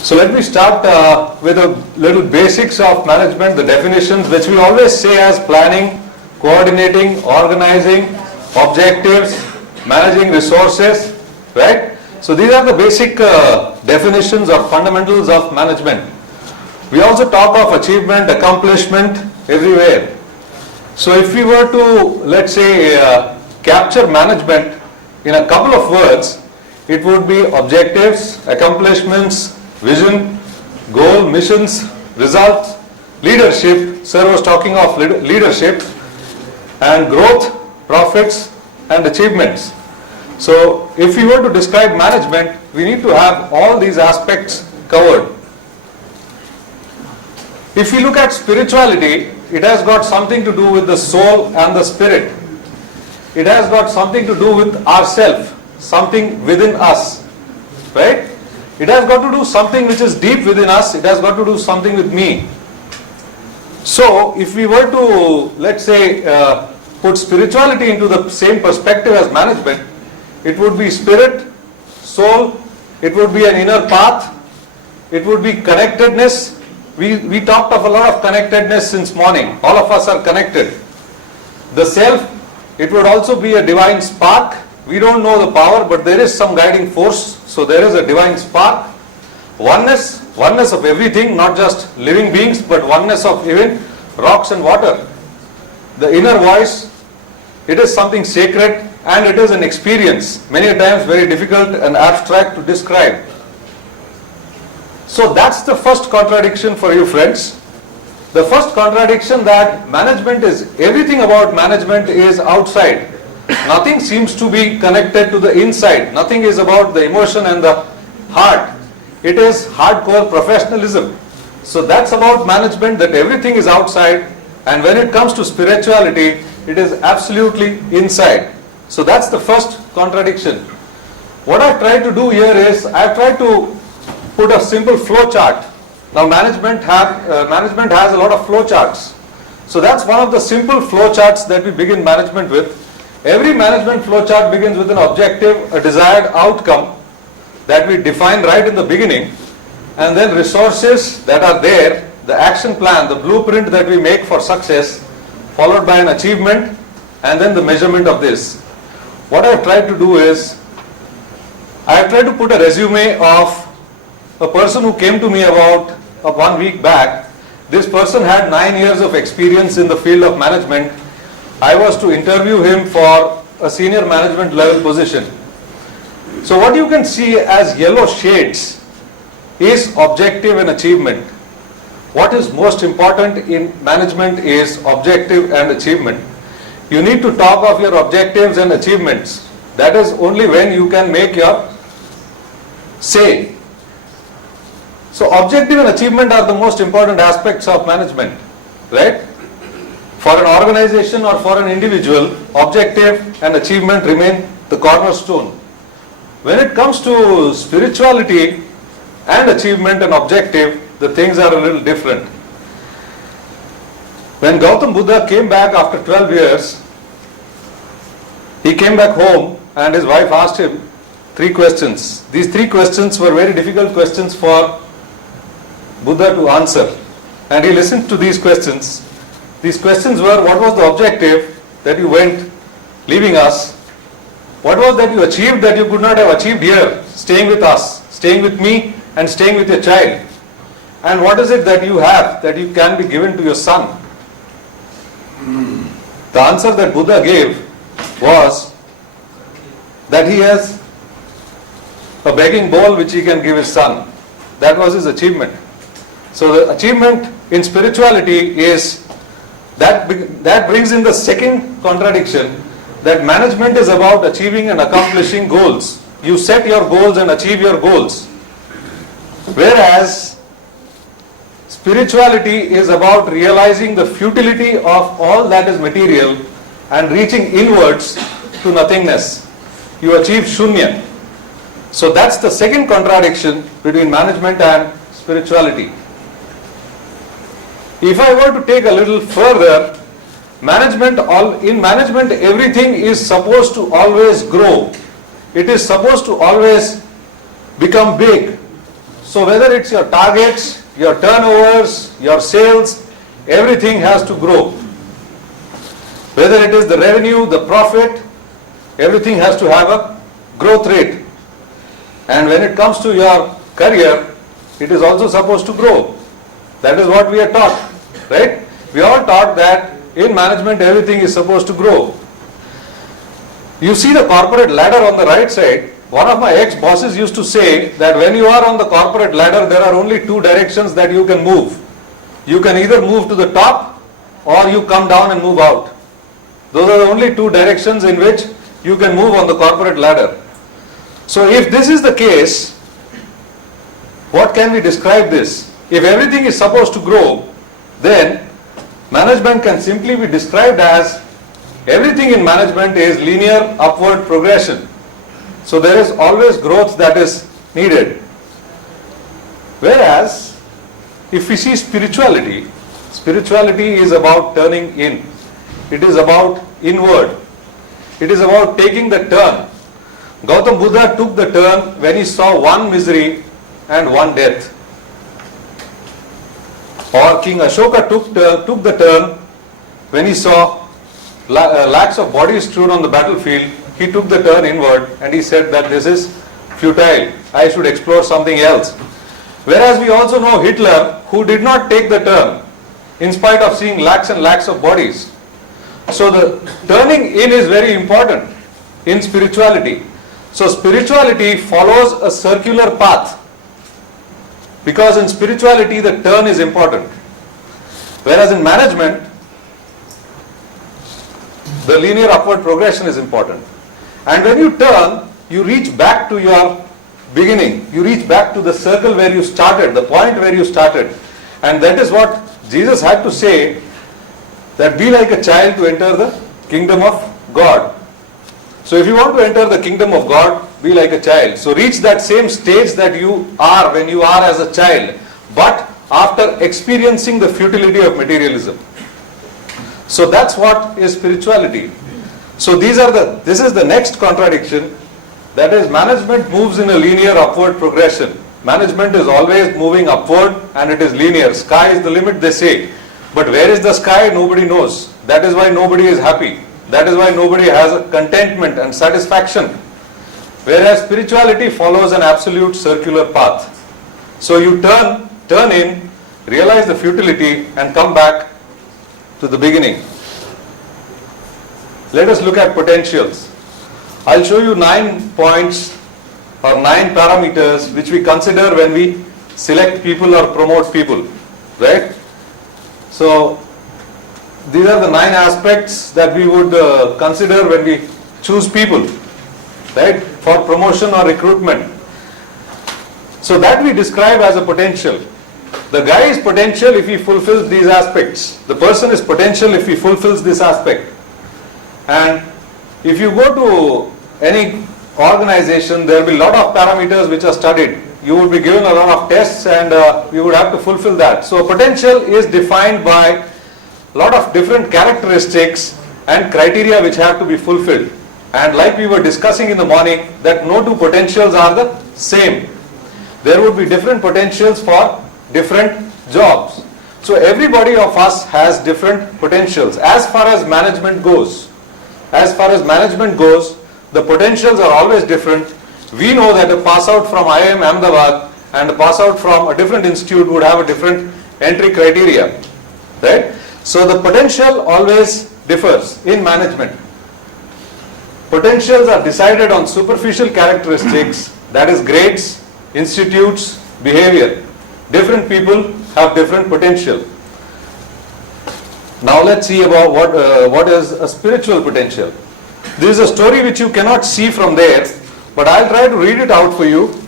So let me start with a little basics of management, the definitions which we always say as planning, coordinating, organizing, objectives, managing resources, right? So these are the basic definitions or fundamentals of management. We also talk of achievement, accomplishment everywhere. So if we were to, let's say, capture management in a couple of words, it would be objectives, accomplishments, vision, goal, missions, results, leadership. Sir was talking of leadership, and growth, profits, and achievements. So if we were to describe management, we need to have all these aspects covered. If we look at spirituality, it has got something to do with the soul and the spirit. It has got something to do with ourself, something within us, right? It has got to do something which is deep within us. It has got to do something with me. So if we were to, let's say, put spirituality into the same perspective as management, it would be spirit, soul, it would be an inner path, it would be connectedness. We talked of a lot of connectedness since morning. All of us are connected. The self, it would also be a divine spark. We don't know the power, but there is some guiding force. So there is a divine spark. Oneness of everything, not just living beings, but oneness of even rocks and water. The inner voice, it is something sacred and it is an experience, many times very difficult and abstract to describe. So that's the first contradiction for you friends. The first contradiction, that management is, everything about management is outside. Nothing seems to be connected to the inside. Nothing is about the emotion and the heart. It is hardcore professionalism. So that's about management, that everything is outside, and when it comes to spirituality, it is absolutely inside. So that's the first contradiction. What I've tried to do here is, I've tried to put a simple flow chart. Now management has a lot of flow charts. So that's one of the simple flow charts that we begin management with. Every management flow chart begins with an objective, a desired outcome that we define right in the beginning, and then resources that are there, the action plan, the blueprint that we make for success, followed by an achievement, and then the measurement of this. What I have tried to do is, I have tried to put a resume of a person who came to me about 1 week back. This person had 9 years of experience in the field of management. I was to interview him for a senior management level position. So what you can see as yellow shades is objective and achievement. What is most important in management is objective and achievement. You need to talk of your objectives and achievements. That is only when you can make your say. So objective and achievement are the most important aspects of management, right? For an organization or for an individual, objective and achievement remain the cornerstone. When it comes to spirituality and achievement and objective, the things are a little different. When Gautam Buddha came back after 12 years, he came back home and his wife asked him 3 questions. These 3 questions were very difficult questions for Buddha to answer, and he listened to these questions. These questions were, what was the objective that you went leaving us? What was that you achieved that you could not have achieved here, staying with us, staying with me and staying with your child? And what is it that you have that you can be given to your son? The answer that Buddha gave was that he has a begging bowl which he can give his son. That was his achievement. So the achievement in spirituality is, that brings in the second contradiction, that management is about achieving and accomplishing goals. You set your goals and achieve your goals. Whereas spirituality is about realizing the futility of all that is material and reaching inwards to nothingness. You achieve shunya. So that's the second contradiction between management and spirituality. If I were to take a little further, in management everything is supposed to always grow. It is supposed to always become big. So whether it's your targets, your turnovers, your sales, everything has to grow. Whether it is the revenue, the profit, everything has to have a growth rate. And when it comes to your career, it is also supposed to grow. That is what we are taught, right? We are all taught that in management everything is supposed to grow. You see the corporate ladder on the right side. One of my ex-bosses used to say that when you are on the corporate ladder, there are only two directions that you can move. You can either move to the top or you come down and move out. Those are the only two directions in which you can move on the corporate ladder. So if this is the case, what can we describe this? If everything is supposed to grow, then management can simply be described as everything in management is linear upward progression. So there is always growth that is needed. Whereas if we see spirituality, spirituality is about turning in. It is about inward. It is about taking the turn. Gautam Buddha took the turn when he saw one misery and one death. Or King Ashoka took the turn when he saw lakhs of bodies strewn on the battlefield. He took the turn inward and he said that this is futile. I should explore something else. Whereas we also know Hitler, who did not take the turn in spite of seeing lakhs and lakhs of bodies. So the turning in is very important in spirituality. So spirituality follows a circular path, because in spirituality the turn is important. Whereas in management, the linear upward progression is important. And when you turn, you reach back to your beginning. You reach back to the circle where you started, the point where you started. And that is what Jesus had to say, that be like a child to enter the kingdom of God. So if you want to enter the kingdom of God, be like a child. So reach that same stage that you are when you are as a child, but after experiencing the futility of materialism. So that's what is spirituality. So this is the next contradiction, that is management moves in a linear upward progression. Management is always moving upward and it is linear. Sky is the limit, they say. But where is the sky? Nobody knows. That is why nobody is happy. That is why nobody has a contentment and satisfaction. Whereas spirituality follows an absolute circular path. So you turn in, realize the futility and come back to the beginning. Let us look at potentials. I'll show you 9 points or 9 parameters which we consider when we select people or promote people, right? So these are the 9 aspects that we would consider when we choose people, right, for promotion or recruitment. So that we describe as a potential. The guy is potential if he fulfills these aspects. The person is potential if he fulfills this aspect. And if you go to any organization, there will be a lot of parameters which are studied. You will be given a lot of tests and you would have to fulfill that. So potential is defined by a lot of different characteristics and criteria which have to be fulfilled. And like we were discussing in the morning, that no two potentials are the same. There would be different potentials for different jobs. So everybody of us has different potentials as far as management goes. As far as management goes, the potentials are always different. We know that a pass out from IIM Ahmedabad and a pass out from a different institute would have a different entry criteria, right? So the potential always differs in management. Potentials are decided on superficial characteristics, that is grades, institutes, behavior. Different people have different potential. Now let's see about what is a spiritual potential. This is a story which you cannot see from there, but I'll try to read it out for you.